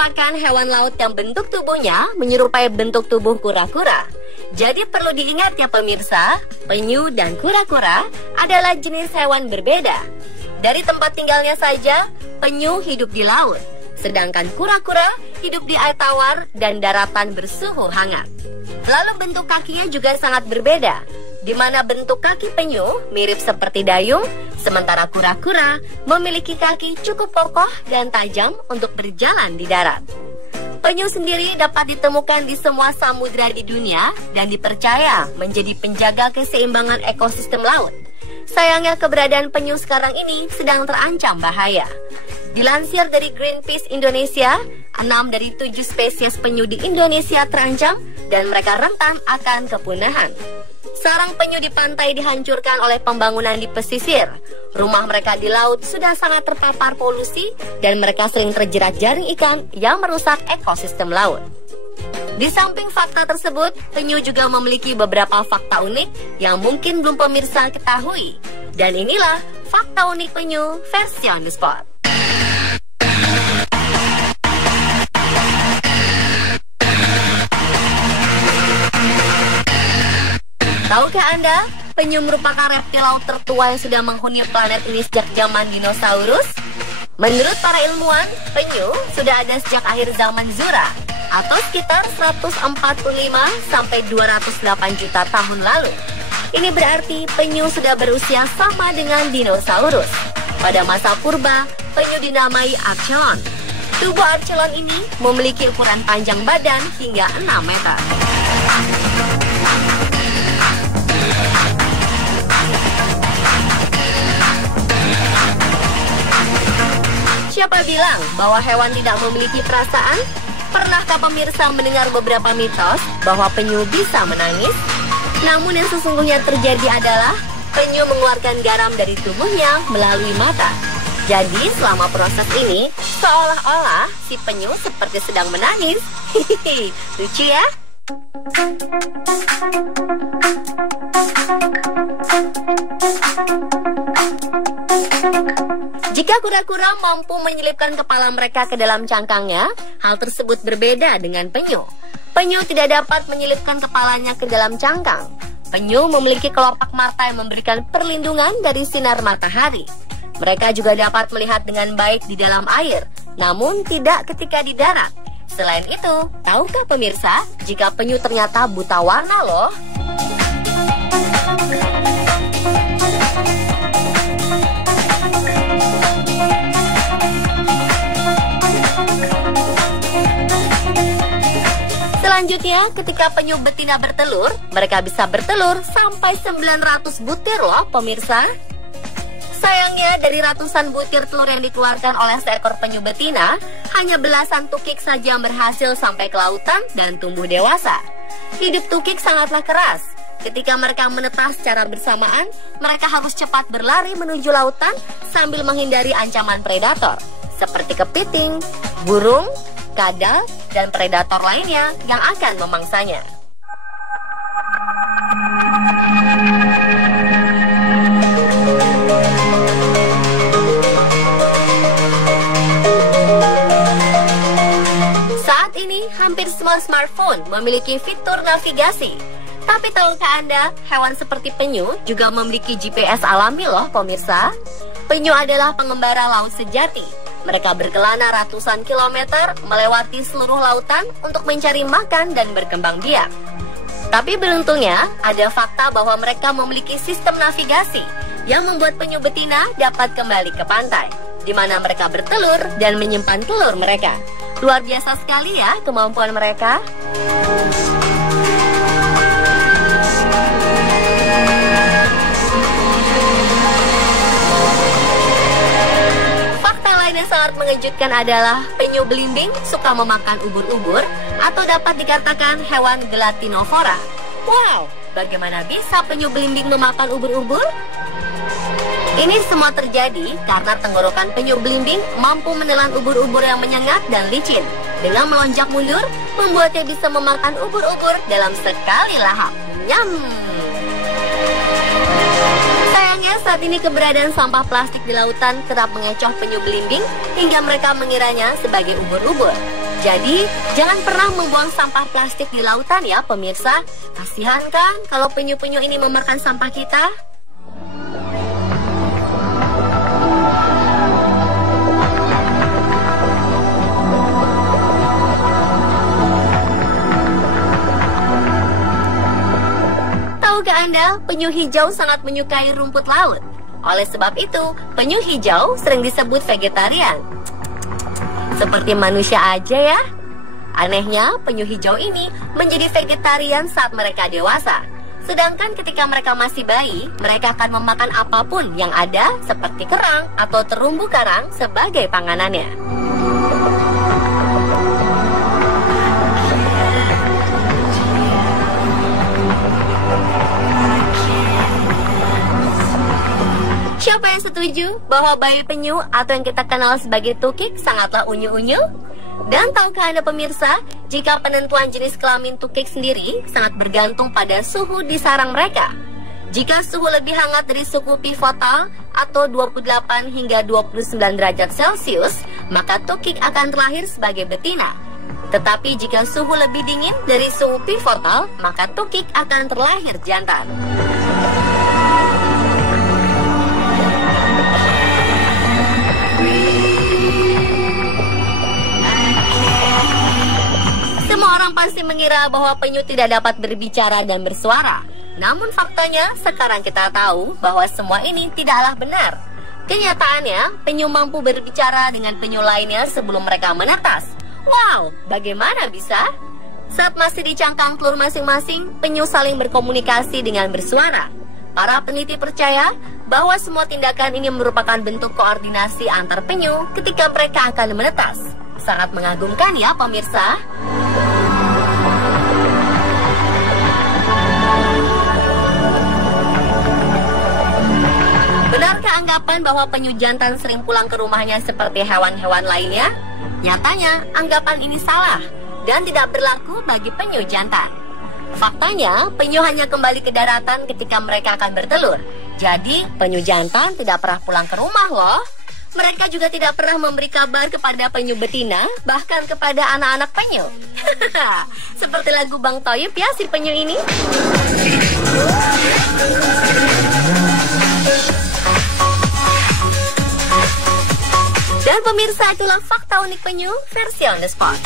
merupakan hewan laut yang bentuk tubuhnya menyerupai bentuk tubuh kura-kura. Jadi perlu diingat ya pemirsa, penyu dan kura-kura adalah jenis hewan berbeda. Dari tempat tinggalnya saja, penyu hidup di laut, sedangkan kura-kura hidup di air tawar dan daratan bersuhu hangat. Lalu bentuk kakinya juga sangat berbeda, di mana bentuk kaki penyu mirip seperti dayung, sementara kura-kura memiliki kaki cukup kokoh dan tajam untuk berjalan di darat. Penyu sendiri dapat ditemukan di semua samudera di dunia dan dipercaya menjadi penjaga keseimbangan ekosistem laut. Sayangnya keberadaan penyu sekarang ini sedang terancam bahaya. Dilansir dari Greenpeace Indonesia, 6 dari 7 spesies penyu di Indonesia terancam dan mereka rentan akan kepunahan. Sarang penyu di pantai dihancurkan oleh pembangunan di pesisir. Rumah mereka di laut sudah sangat terpapar polusi dan mereka sering terjerat jaring ikan yang merusak ekosistem laut. Di samping fakta tersebut, penyu juga memiliki beberapa fakta unik yang mungkin belum pemirsa ketahui. Dan inilah fakta unik penyu versi on the spot. Tahukah Anda, penyu merupakan reptil laut tertua yang sudah menghuni planet ini sejak zaman dinosaurus? Menurut para ilmuwan, penyu sudah ada sejak akhir zaman Jura, atau sekitar 145 sampai 208 juta tahun lalu. Ini berarti penyu sudah berusia sama dengan dinosaurus. Pada masa purba, penyu dinamai Archelon. Tubuh Archelon ini memiliki ukuran panjang badan hingga 6 meter. Siapa bilang bahwa hewan tidak memiliki perasaan? Pernahkah pemirsa mendengar beberapa mitos bahwa penyu bisa menangis? Namun yang sesungguhnya terjadi adalah penyu mengeluarkan garam dari tubuhnya melalui mata. Jadi selama proses ini, seolah-olah si penyu seperti sedang menangis. Hihihi, lucu ya? Jika kura-kura mampu menyelipkan kepala mereka ke dalam cangkangnya, hal tersebut berbeda dengan penyu. Penyu tidak dapat menyelipkan kepalanya ke dalam cangkang. Penyu memiliki kelopak mata yang memberikan perlindungan dari sinar matahari. Mereka juga dapat melihat dengan baik di dalam air, namun tidak ketika di darat. Selain itu, tahukah pemirsa, jika penyu ternyata buta warna loh? Selanjutnya, ketika penyu betina bertelur, mereka bisa bertelur sampai 900 butir loh pemirsa. Sayangnya dari ratusan butir telur yang dikeluarkan oleh seekor penyu betina, hanya belasan tukik saja berhasil sampai ke lautan dan tumbuh dewasa. Hidup tukik sangatlah keras. Ketika mereka menetas secara bersamaan, mereka harus cepat berlari menuju lautan sambil menghindari ancaman predator, seperti kepiting, burung, kadal, dan predator lainnya yang akan memangsanya. Saat ini, hampir semua smartphone memiliki fitur navigasi. Tapi tahukah Anda, hewan seperti penyu juga memiliki GPS alami loh pemirsa. Penyu adalah pengembara laut sejati. Mereka berkelana ratusan kilometer melewati seluruh lautan untuk mencari makan dan berkembang biak. Tapi beruntungnya, ada fakta bahwa mereka memiliki sistem navigasi yang membuat penyu betina dapat kembali ke pantai, di mana mereka bertelur dan menyimpan telur mereka. Luar biasa sekali ya kemampuan mereka. Yang sangat mengejutkan adalah penyu belimbing suka memakan ubur-ubur atau dapat dikatakan hewan gelatinovora. Wow, bagaimana bisa penyu belimbing memakan ubur-ubur? Ini semua terjadi karena tenggorokan penyu belimbing mampu menelan ubur-ubur yang menyengat dan licin. Dengan melonjak mundur, membuatnya bisa memakan ubur-ubur dalam sekali lahap. Nyam! Sayangnya saat ini keberadaan sampah plastik di lautan kerap mengecoh penyu belimbing hingga mereka mengiranya sebagai ubur-ubur. Jadi, jangan pernah membuang sampah plastik di lautan ya pemirsa. Kasihan kan kalau penyu-penyu ini memakan sampah kita? Tahukah Anda, penyu hijau sangat menyukai rumput laut. Oleh sebab itu, penyu hijau sering disebut vegetarian. Seperti manusia aja ya. Anehnya, penyu hijau ini menjadi vegetarian saat mereka dewasa. Sedangkan ketika mereka masih bayi, mereka akan memakan apapun yang ada seperti kerang atau terumbu karang sebagai panganannya. Siapa yang setuju bahwa bayi penyu atau yang kita kenal sebagai tukik sangatlah unyu-unyu? Dan tahukah Anda pemirsa, jika penentuan jenis kelamin tukik sendiri sangat bergantung pada suhu di sarang mereka. Jika suhu lebih hangat dari suhu pivotal atau 28 hingga 29 derajat Celcius, maka tukik akan terlahir sebagai betina. Tetapi jika suhu lebih dingin dari suhu pivotal, maka tukik akan terlahir jantan. Semua orang pasti mengira bahwa penyu tidak dapat berbicara dan bersuara. Namun faktanya, sekarang kita tahu bahwa semua ini tidaklah benar. Kenyataannya, penyu mampu berbicara dengan penyu lainnya sebelum mereka menetas. Wow, bagaimana bisa? Saat masih di cangkang telur masing-masing, penyu saling berkomunikasi dengan bersuara. Para peneliti percaya bahwa semua tindakan ini merupakan bentuk koordinasi antar penyu ketika mereka akan menetas. Sangat mengagumkan ya pemirsa. Benarkah anggapan bahwa penyu jantan sering pulang ke rumahnya seperti hewan-hewan lainnya? Nyatanya, anggapan ini salah dan tidak berlaku bagi penyu jantan. Faktanya, penyu hanya kembali ke daratan ketika mereka akan bertelur. Jadi, penyu jantan tidak pernah pulang ke rumah loh. Mereka juga tidak pernah memberi kabar kepada penyu betina, bahkan kepada anak-anak penyu. Seperti lagu Bang Toyib ya si penyu ini. Dan pemirsa, itulah fakta unik penyu versi on the spot.